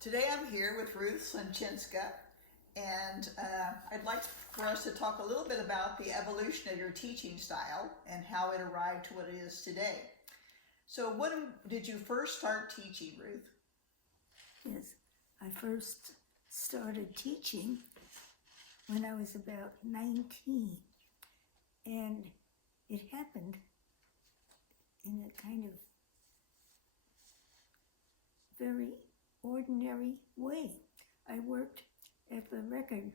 Today I'm here with Ruth Slenczynska, and I'd like for us to talk a little bit about the evolution of your teaching style and how it arrived to what it is today. So when did you first start teaching, Ruth? Yes, I first started teaching when I was about 19, and it happened in a kind of very ordinary way. I worked at the record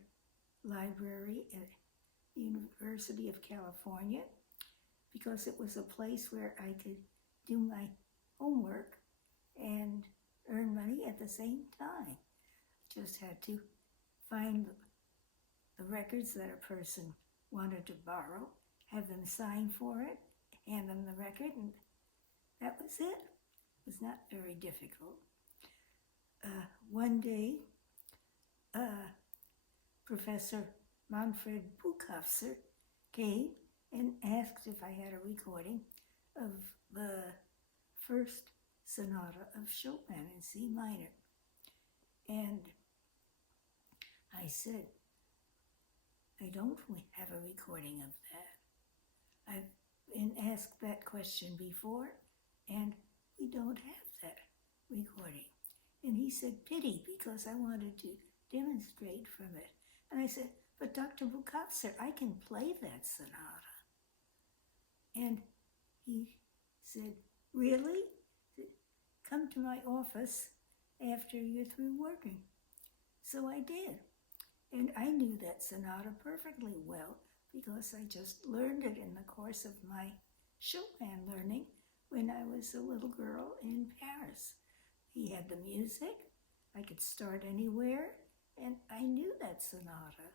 library at the University of California because it was a place where I could do my homework and earn money at the same time. Just had to find the records that a person wanted to borrow, have them sign for it, hand them the record, and that was it. It was not very difficult. One day, Professor Manfred Buchhofzer came and asked if I had a recording of the first sonata of Chopin in C minor. And I said, I don't have a recording of that. I've been asked that question before, and we don't have that recording. And he said, pity, because I wanted to demonstrate from it. And I said, but Dr. Buchhofzer, I can play that sonata. And he said, really? Come to my office after you're through working. So I did. And I knew that sonata perfectly well because I just learned it in the course of my Chopin learning when I was a little girl in Paris. He had the music, I could start anywhere, and I knew that sonata.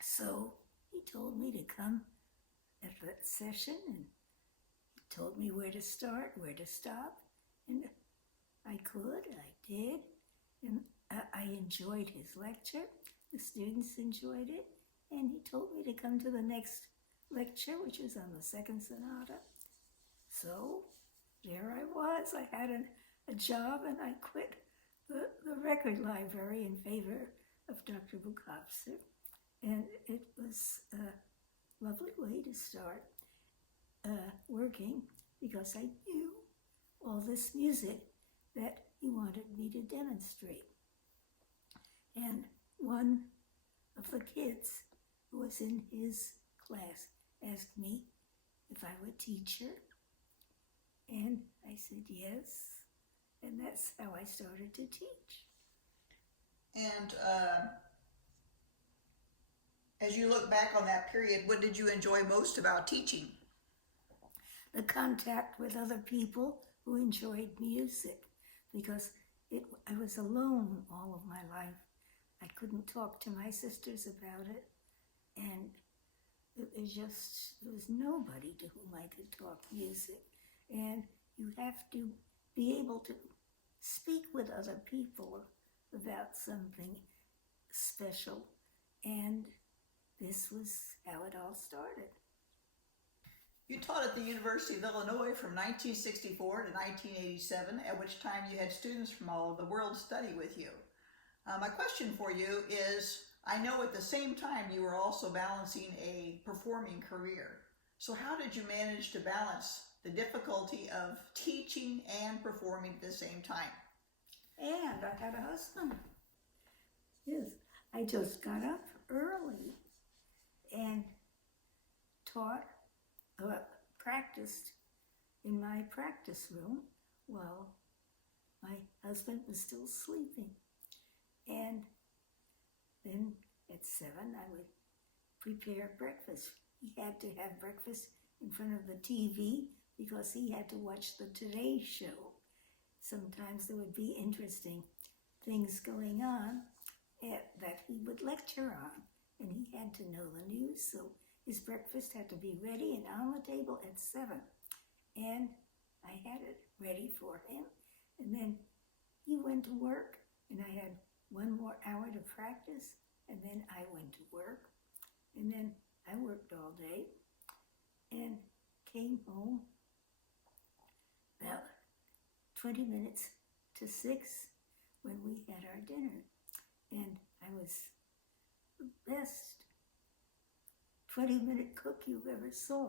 So he told me to come at that session, and he told me where to start, where to stop, and I did, and I enjoyed his lecture. The students enjoyed it, and he told me to come to the next lecture, which was on the second sonata. So there I was. I had a job, and I quit the record library in favor of Dr. Buchhofzer. And it was a lovely way to start working because I knew all this music that he wanted me to demonstrate. And one of the kids who was in his class asked me if I would teach her. And I said yes. And that's how I started to teach. And as you look back on that period, what did you enjoy most about teaching? The contact with other people who enjoyed music, because I was alone all of my life. I couldn't talk to my sisters about it, and there was nobody to whom I could talk music. And you have to be able to speak with other people about something special, and this was how it all started. You taught at the University of Illinois from 1964 to 1987, at which time you had students from all over the world study with you. My question for you is, I know at the same time you were also balancing a performing career. So how did you manage to balance the difficulty of teaching and performing at the same time? And I had a husband. Yes, I just got up early and taught, practiced in my practice room while my husband was still sleeping. And then at 7, I would prepare breakfast. He had to have breakfast in front of the TV because he had to watch the Today Show. Sometimes there would be interesting things going on that he would lecture on, and he had to know the news, so his breakfast had to be ready and on the table at 7. And I had it ready for him, and then he went to work, and I had 1 more hour to practice, and then I went to work, and then I worked all day, and came home about 20 minutes to 6, when we had our dinner. And I was the best 20-minute cook you ever saw.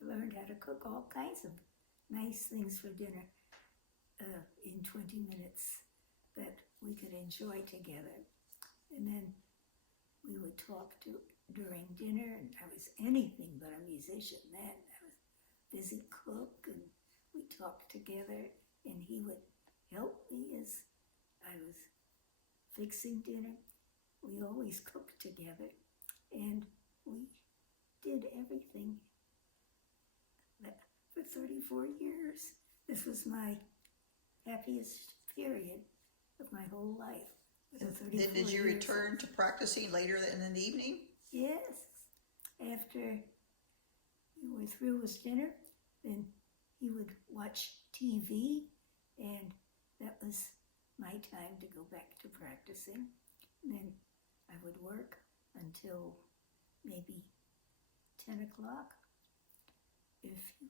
I learned how to cook all kinds of nice things for dinner in 20 minutes that we could enjoy together. And then we would talk during dinner, and I was anything but a musician then. I was a busy cook, and we talked together, and he would help me as I was fixing dinner. We always cooked together, and we did everything for 34 years. This was my happiest period of my whole life. Then did you return to practicing later in the evening? Yes. After we were through with dinner, then he would watch TV, and that was my time to go back to practicing. And then I would work until maybe 10 o'clock. If he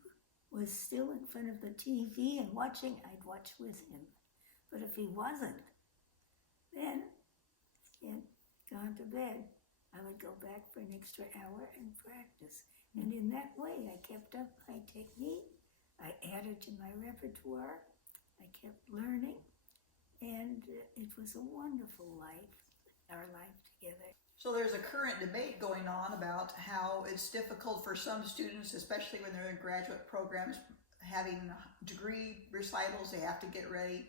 was still in front of the TV and watching, I'd watch with him. But if he wasn't, then he had gone to bed. I would go back for an extra hour and practice. And in that way, I kept up my technique. I added to my repertoire. I kept learning. And it was a wonderful life, our life together. So there's a current debate going on about how it's difficult for some students, especially when they're in graduate programs, having degree recitals, they have to get ready.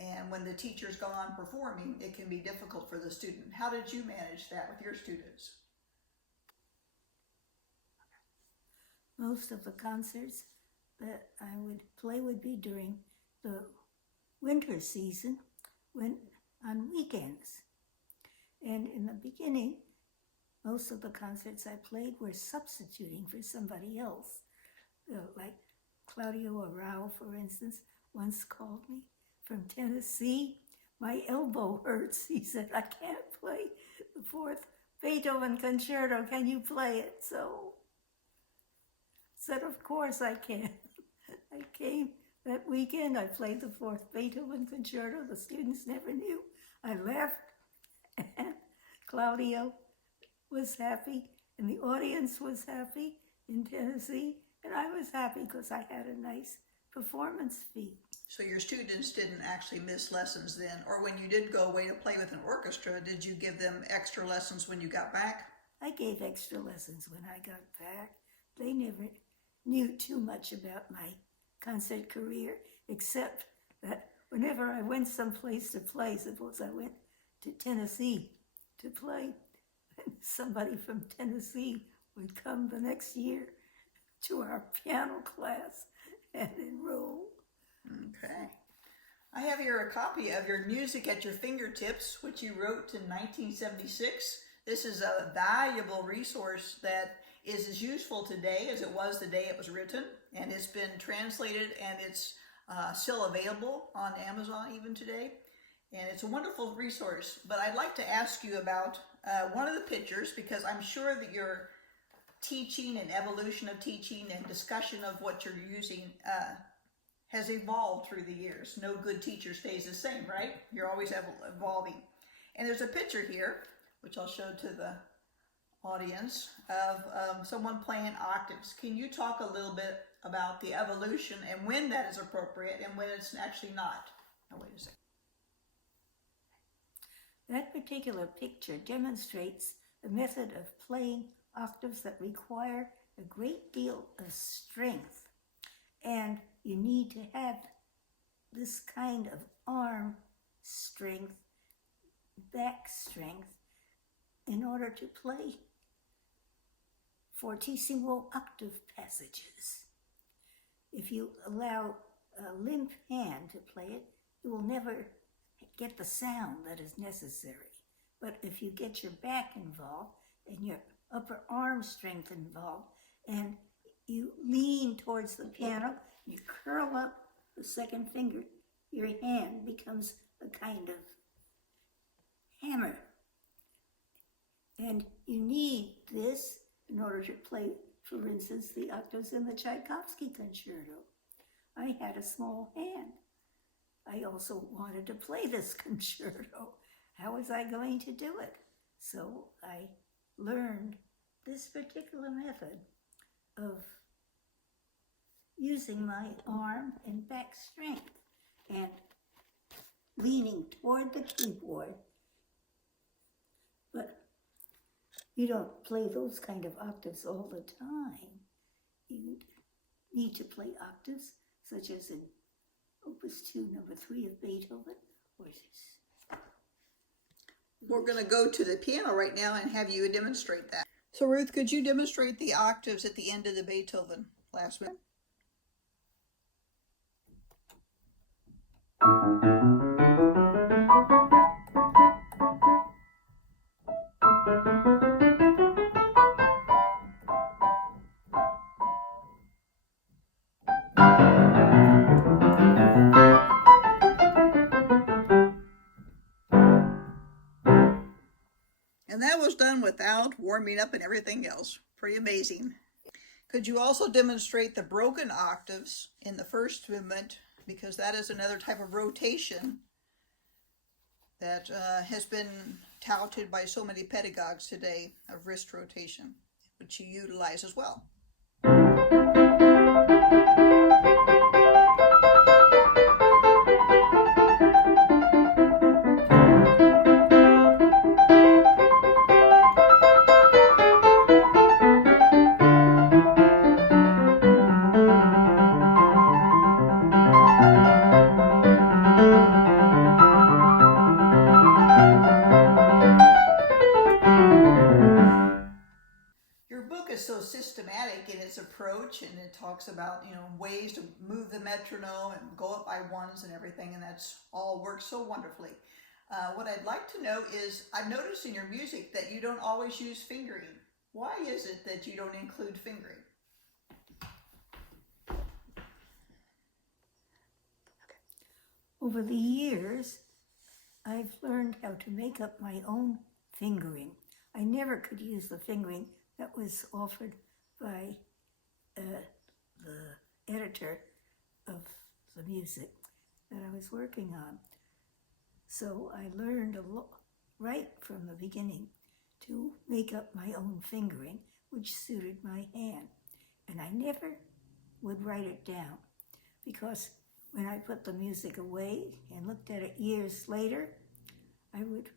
And when the teacher's gone performing, it can be difficult for the student. How did you manage that with your students? Most of the concerts that I would play would be during the winter season, on weekends. And in the beginning, most of the concerts I played were substituting for somebody else. Like Claudio Arau, for instance, once called me from Tennessee. My elbow hurts. He said, I can't play the fourth Beethoven concerto. Can you play it? So I said, of course I can. I came that weekend. I played the fourth Beethoven concerto. The students never knew. I left, and Claudio was happy, and the audience was happy in Tennessee, and I was happy because I had a nice performance fee. So your students didn't actually miss lessons then, or when you did go away to play with an orchestra, did you give them extra lessons when you got back? I gave extra lessons when I got back. They never knew too much about my concert career, except that whenever I went someplace to play, suppose I went to Tennessee to play, somebody from Tennessee would come the next year to our piano class and enroll. Okay. I have here a copy of your Music at Your Fingertips, which you wrote in 1976. This is a valuable resource that is as useful today as it was the day it was written, and it's been translated, and it's still available on Amazon even today. And it's a wonderful resource. But I'd like to ask you about one of the pictures, because I'm sure that your teaching and evolution of teaching and discussion of what you're using has evolved through the years. No good teacher stays the same, right? You're always evolving. And there's a picture here, which I'll show to the audience, of someone playing octaves. Can you talk a little bit about the evolution and when that is appropriate and when it's actually not? Oh, wait a second. That particular picture demonstrates a method of playing octaves that require a great deal of strength. And you need to have this kind of arm strength, back strength, in order to play fortissimo octave passages. If you allow a limp hand to play it, you will never get the sound that is necessary. But if you get your back involved and your upper arm strength involved, and you lean towards the piano, you curl up the second finger, your hand becomes a kind of hammer. And you need this in order to play, for instance, the octaves in the Tchaikovsky concerto. I had a small hand. I also wanted to play this concerto. How was I going to do it? So I learned this particular method of using my arm and back strength and leaning toward the keyboard. But you don't play those kind of octaves all the time. You need to play octaves such as in Opus 2, number 3 of Beethoven. We're going to go to the piano right now and have you demonstrate that. So Ruth, could you demonstrate the octaves at the end of the Beethoven last one? And that was done without warming up and everything else. Pretty amazing. Could you also demonstrate the broken octaves in the first movement, because that is another type of rotation that has been touted by so many pedagogues today, of wrist rotation, which you utilize as well. Your book is so systematic in its approach, and it talks about, ways to move the metronome and go up by ones and everything, and that's all works so wonderfully. What I'd like to know is, I've noticed in your music that you don't always use fingering. Why is it that you don't include fingering? Over the years, I've learned how to make up my own fingering. I never could use the fingering that was offered by the editor of the music that I was working on. So I learned right from the beginning to make up my own fingering, which suited my hand. And I never would write it down, because when I put the music away and looked at it years later, I would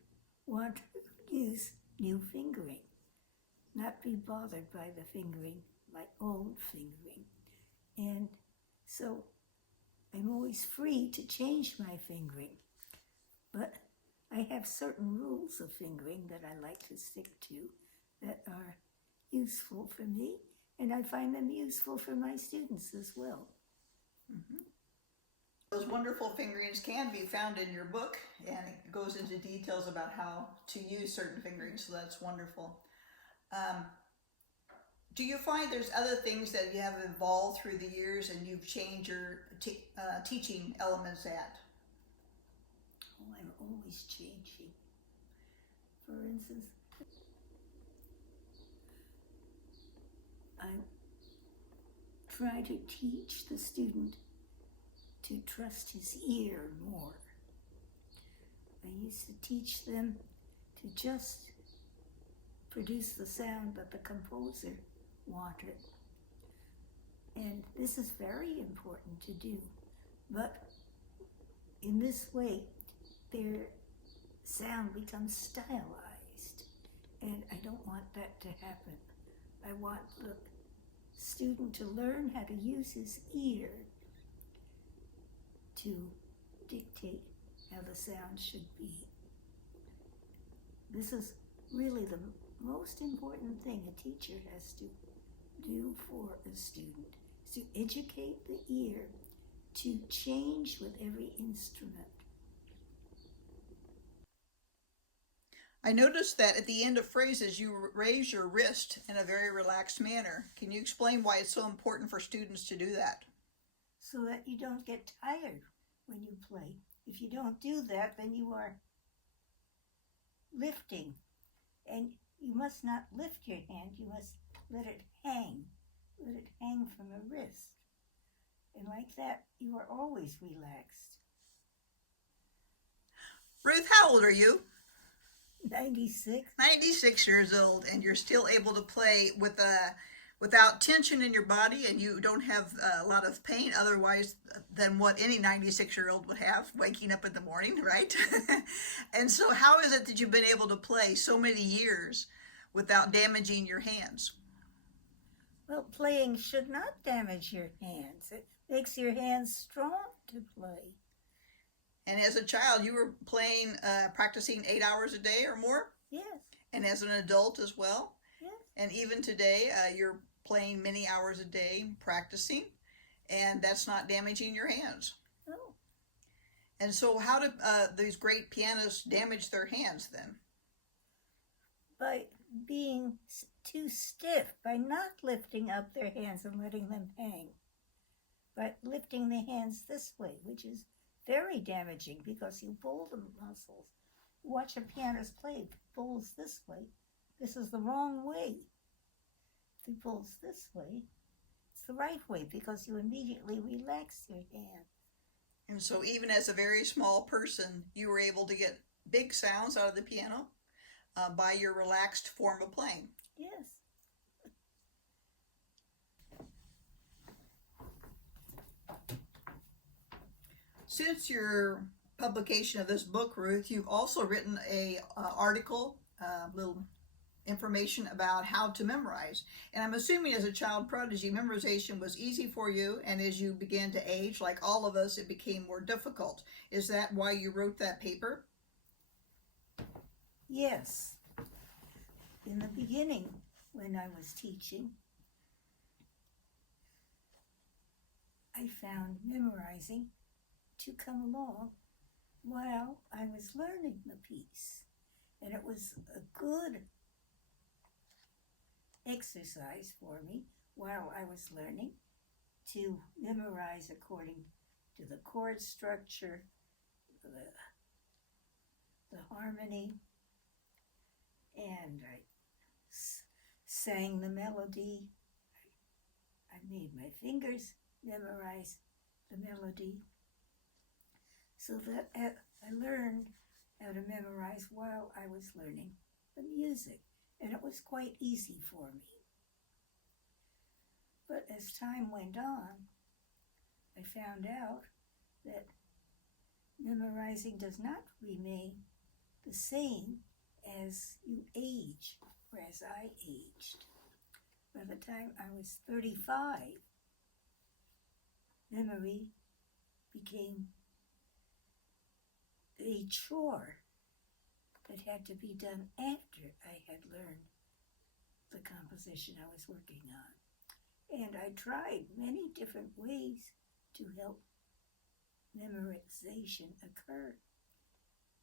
want to use new fingering, not be bothered by the fingering, my old fingering. And so I'm always free to change my fingering. But I have certain rules of fingering that I like to stick to that are useful for me, and I find them useful for my students as well. Mm-hmm. Those wonderful fingerings can be found in your book, and it goes into details about how to use certain fingerings, so that's wonderful. Do you find there's other things that you have evolved through the years and you've changed your teaching elements at? Oh, I'm always changing. For instance, I try to teach the student to trust his ear more. I used to teach them to just produce the sound that the composer wanted. And this is very important to do. But in this way, their sound becomes stylized. And I don't want that to happen. I want the student to learn how to use his ear to dictate how the sound should be. This is really the most important thing a teacher has to do for a student, is to educate the ear to change with every instrument. I noticed that at the end of phrases you raise your wrist in a very relaxed manner. Can you explain why it's so important for students to do that? So that you don't get tired when you play. If you don't do that, then you are lifting. And you must not lift your hand, you must let it hang. Let it hang from the wrist. And like that, you are always relaxed. Ruth, how old are you? 96. 96 years old, and you're still able to play without tension in your body, and you don't have a lot of pain otherwise than what any 96-year-old would have waking up in the morning, right? And so how is it that you've been able to play so many years without damaging your hands? Well, playing should not damage your hands. It makes your hands strong to play. And as a child, you were playing, practicing 8 hours a day or more? Yes, And as an adult as well? yes. And even today, you're playing many hours a day practicing, and that's not damaging your hands. Oh, And so how do these great pianists damage their hands then? by being too stiff, by not lifting up their hands and letting them hang, but lifting the hands this way, which is very damaging because you pull the muscles. Watch a pianist play, pulls this way. This is the wrong way. If he pulls this way, it's the right way because you immediately relax your hand. And so even as a very small person, you were able to get big sounds out of the piano by your relaxed form of playing. Yes. Since your publication of this book, Ruth, you've also written a article, little information about how to memorize. And I'm assuming as a child prodigy, memorization was easy for you, and as you began to age, like all of us, it became more difficult. Is that why you wrote that paper? Yes. In the beginning, when I was teaching, I found memorizing to come along while I was learning the piece. And it was a good exercise for me while I was learning to memorize according to the chord structure, the harmony, and I sang the melody. I made my fingers memorize the melody, so that I learned how to memorize while I was learning the music, and it was quite easy for me. But as time went on, I found out that memorizing does not remain the same as you age, or as I aged. By the time I was 35, memory became a chore that had to be done after I had learned the composition I was working on. And I tried many different ways to help memorization occur.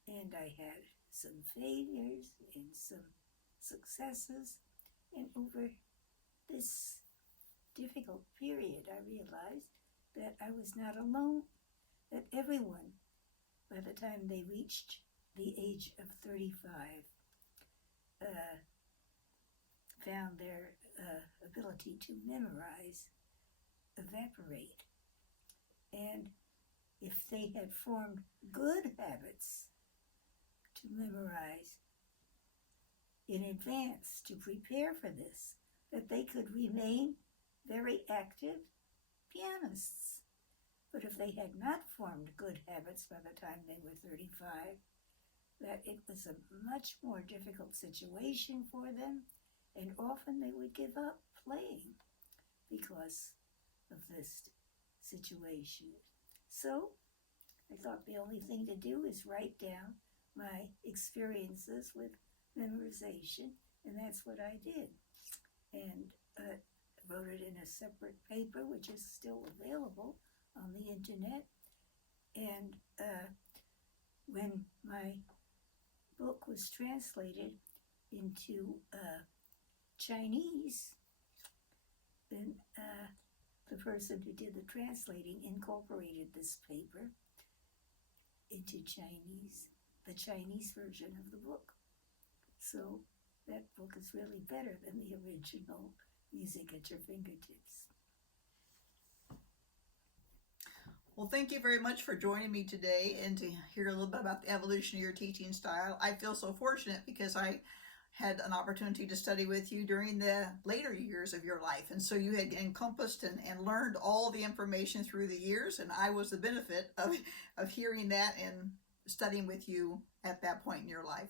And I had some failures and some successes. And over this difficult period, I realized that I was not alone, that everyone, by the time they reached the age of 35, found their ability to memorize evaporate. And if they had formed good habits to memorize in advance to prepare for this, that they could remain very active pianists. But if they had not formed good habits by the time they were 35, that it was a much more difficult situation for them, and often they would give up playing because of this situation. So I thought the only thing to do is write down my experiences with memorization, and that's what I did. And wrote it in a separate paper, which is still available on the internet. And when my book was translated into Chinese, then the person who did the translating incorporated this paper into Chinese, the Chinese version of the book. So that book is really better than the original Music at Your Fingertips. Well, thank you very much for joining me today and to hear a little bit about the evolution of your teaching style. I feel so fortunate because I had an opportunity to study with you during the later years of your life. And so you had encompassed and learned all the information through the years, and I was the benefit of hearing that and studying with you at that point in your life.